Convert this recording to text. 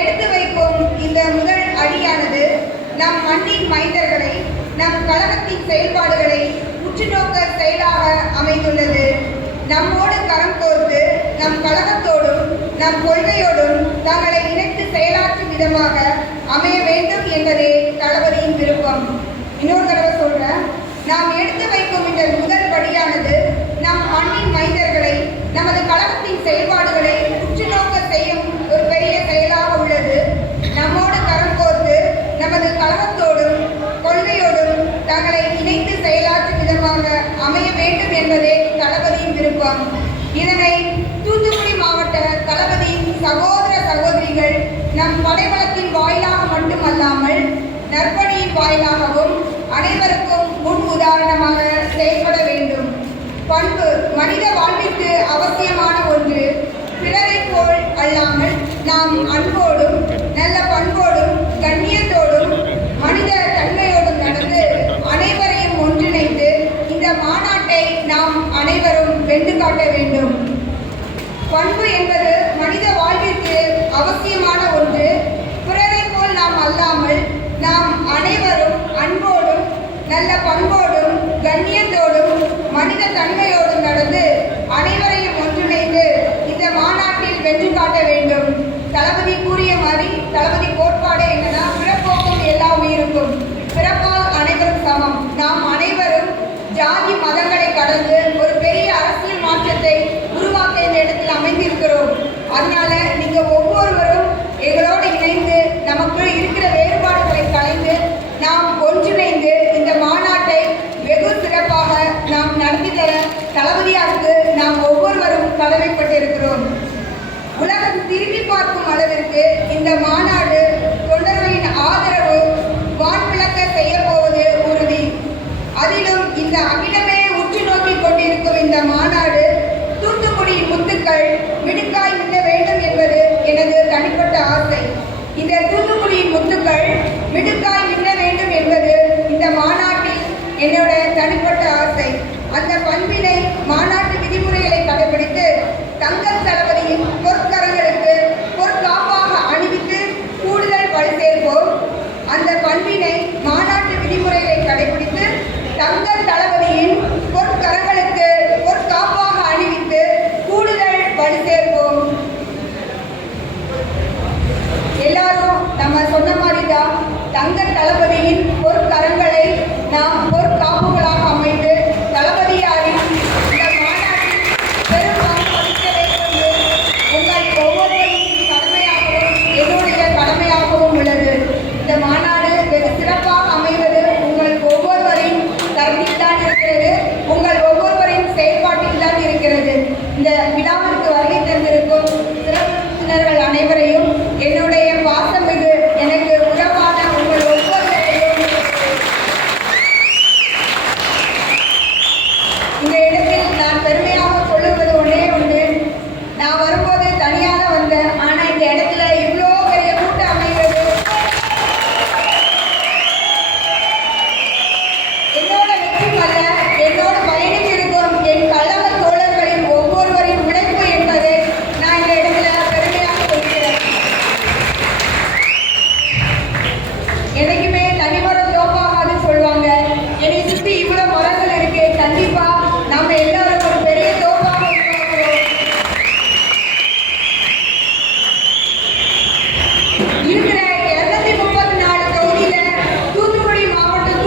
எடுத்து வைக்கும் இந்த முதல் அடியானது நம் மண்ணின் மைந்தர்களை, நம் கழகத்தின் செயல்பாடுகளை உற்றுநோக்க செயலாக அமைந்துள்ளது. நம்மோடு கரம் கோர்த்து நம் கழகத்தோடும் நம் கொள்கையோடும் தங்களை இணைத்து செயலாற்றும் விதமாக அமைய வேண்டும் என்பதே தளபதியின் விருப்பம். இன்னொரு தடவை சொல்றேன், நாம் எடுத்து வைக்கும் இந்த முதல் படியானது நம் மண்ணின் மைந்தர்களை, நமது கழகத்தின் செயல்பாடுகளை உற்றுநோக்க செய்யும் ஒரு பெரிய செயலாக உள்ளது. நம்மோடு கரம் கோர்த்து நமது கழகத்தோடும் கொள்கையோடும் தங்களை இணைத்து செயலாற்றும் விதமாக அமைய வேண்டும் என்பதே தளபதியின் விருப்பம். இதனை தூத்துக்குடி மாவட்ட தளபதியின் சகோதர சகோதரிகள் நம் படைபலத்தின் வாயிலாக மட்டுமல்லாமல் நற்பணியின் வாயிலாகவும் அனைவருக்கும் முன் உதாரணமாக செயல்பட வேண்டும். பண்பு மனித வாழ்விற்கு அவசியமான ஒன்று. பிறரை போல் அல்லாமல் நாம் அன்போடும் நல்ல பண்போடும் கண்ணியத்தோடும் மனித தன்மையோடும் நடந்து அனைவரையும் ஒன்றிணைத்து இந்த மாநாட்டை நாம் அனைவரும் வென்று காட்ட வேண்டும். பண்பு என்பது மனித வாழ்விற்கு அவசியமான ஒன்று. பிறரை போல் நாம் அல்லாமல் நாம் அனைவரும் அன்போடும் நல்ல பண்போடும் கண்ணியத்தோடும் மனித தன்மையோடும் நடந்து அனைவரையும் ஒன்றிணைந்து இந்த மாநாட்டில் வென்று காட்ட வேண்டும். தளபதி கூறிய மாதிரி தளபதி கோட்பாடு என்னன்னா, பிறப்போக்கும் எல்லா உயிருக்கும், பிறப்பால் அனைவரும் சமம். நாம் அனைவரும் ஜாதி மதங்களை கடந்து ஒரு பெரிய அரசியல் மாற்றத்தை உருவாக்க இந்த இடத்தில் அமைந்திருக்கிறோம். அதனால நீங்க ஒவ்வொருவரும் எங்களோடு இணைந்து நமக்கு இருக்கிற வேறுபாடுகளை கலைந்து நாம் ஒன்றிணைந்து இந்த மாநாட்டை வெகு சிறப்பாக நாம் நடத்தி தர தளபதியாருக்கு நாம் ஒவ்வொருவரும் கடமைப்பட்டிருக்கிறோம். உலகம் திரும்பி பார்க்கும் அளவிற்கு இந்த மாநாடு தொண்டர்களின் ஆதரவு வான்விளக்க செய்ய போவது உறுதி. அதிலும் இந்த அகிலமே உற்று நோக்கி கொண்டிருக்கும் இந்த மாநாடு தூத்துக்குடியின் முத்துக்கள் மிடுக்காய் மின்ன வேண்டும் என்பது எனது தனிப்பட்ட ஆசை. இந்த தூத்துக்குடியின் முத்துக்கள் மிடுக்காய் மின்ன வேண்டும் என்பது இந்த மாநாட்டில் என்னோட தனிப்பட்ட ஆசை. அந்த பண்பினை மாநாட்டு விதிமுறைகளை கடைபிடித்து தங்கள் தளபதியின் பொற்கரங்களுக்கு பொற்காப்பாக அணிவித்து கூடுதல் வலு சேர்ப்போம். அந்த பண்பினை மாநாட்டு விதிமுறைகளை கடைபிடித்து தங்கள் தளபதியின் பொற்கரங்களுக்கு பொற்காப்பாக அணிவித்து கூடுதல் வலு சேர்ப்போம். எல்லாரும் நம்ம சொன்ன மாதிரி தான் தங்கள் தளபதியின் பொற்கரங்களை நாம் பொற்காப்புகளாக அமைத்து தளபதியாரின் இந்த மாநாட்டில் பெரும் பங்கு வகிக்க வேண்டும் உங்கள் ஒவ்வொருவரின் கடமையாகவும் என்னுடைய கடமையாகவும் உள்ளது. இந்த மாநாடு வெகு சிறப்பாக அமைவது உங்கள் ஒவ்வொருவரின் கருத்தில் தான் இருக்கிறது, உங்கள் ஒவ்வொருவரின் செயல்பாட்டில் தான் இருக்கிறது. இந்த விழாவிற்கு வருகை தந்திருக்கும் சிறப்பு விருந்தினர்கள் அனைவரையும் என்னுடைய பாசமிகு